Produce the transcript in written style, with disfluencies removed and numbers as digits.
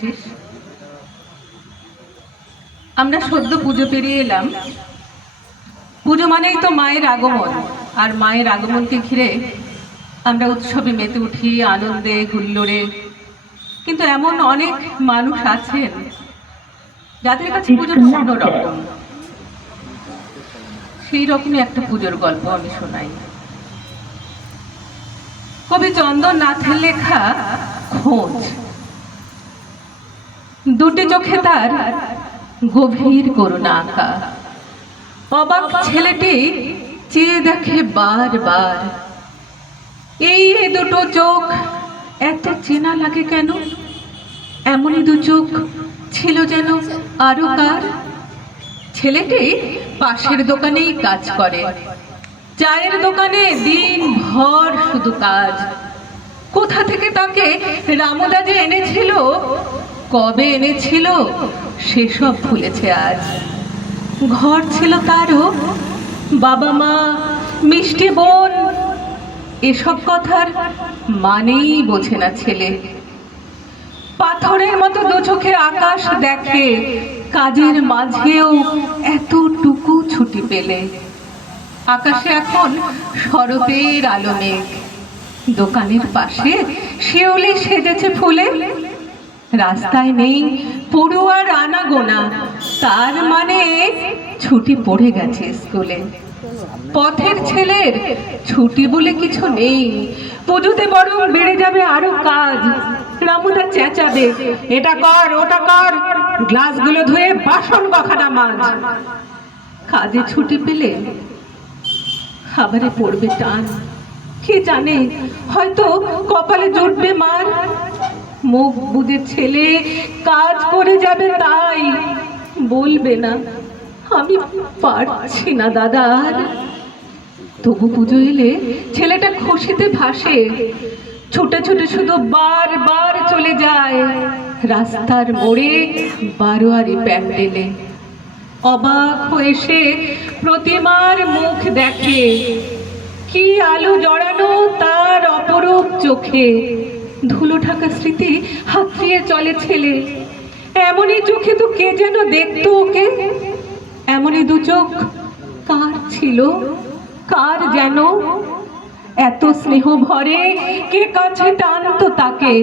শেষ। আমরা সদ্য পুজো পেরিয়ে এলাম। পুজো মানেই তো মায়ের আগমন, আর মায়ের আগমনকে ঘিরে আমরা উৎসবে মেতে উঠি, আনন্দে হুল্লোড়ে। কিন্তু এমন অনেক মানুষ আছেন যাদের কাছে পুজো অন্যরকম। সেই রকমই একটা পুজোর গল্প আমি শোনাই। কবি চন্দননাথের লেখা খোঁজ। দুটি চোখে তার গভীর করুণা আঁকা। অবাক ছেলেটি চেয়ে দেখে বারবার, এই দুটো চোখ এত চেনা লাগে কেন? এমনই দু চোখ ছিল যেন আরো কার। ছেলেটি পাশের দোকানেই কাজ করে, চায়ের দোকানে দিন ভর শুধু কাজ। কোথা থেকে তাকে রামদা যে এনেছিল, কবে এনেছিল, সেসব ভুলেছে আজ। ঘর ছিল তারও, বাবা মা, মিষ্টি বোন, এসব কথার মানেই বোঝে না ছেলে। পাথরের মতো দু চোখে আকাশ দেখে, কাজের মাঝেও এতটুকু ছুটি পেলে। আকাশে এখন শরতের আলো মেঘ, দোকানের পাশে শিউলি সেজেছে ফুলে। রাস্তায় নেই পড়ুয়ার আনাগোনা, তার মানে ছুটি পড়ে গেছে স্কুলে। পথের ছেলের ছুটি বলে কিছু নেই, পুজোতে বরং বেড়ে যাবে আরো কাজ। রামুদা চেঁচাবে, এটা কর ওটা কর, গ্লাসগুলো ধুয়ে বাসন কখানা মাছ। কাজে ছুটি পেলে খাবারে পড়বে টান, কে জানে হয়তো কপালে জুটবে মার। মুখ বুজে ছেলে কাজ করে যাবে, তাই বলবে না আমি পারছি না দাদা আর। তবু পুজো এলে ছেলেটা খুশিতে ভাসে, ছুটে ছুটে শুধু বারবার চলে যায় রাস্তার মোড়ে বারোয়ারি প্যান্ডেলে। অবাক হয়ে সে প্রতিমার মুখ দেখে, কি আলো জড়ানো তার অপরূপ চোখে। ধুলো ঢাকা স্মৃতি হাতড়িয়ে চলে ছেলে, এমনই চোখে তো কে যেন দেখতো ওকে। এমনই দু চোখ কার ছিল, কার যেন? এত স্নেহ ভরে কে কাছে টানতো তাকে।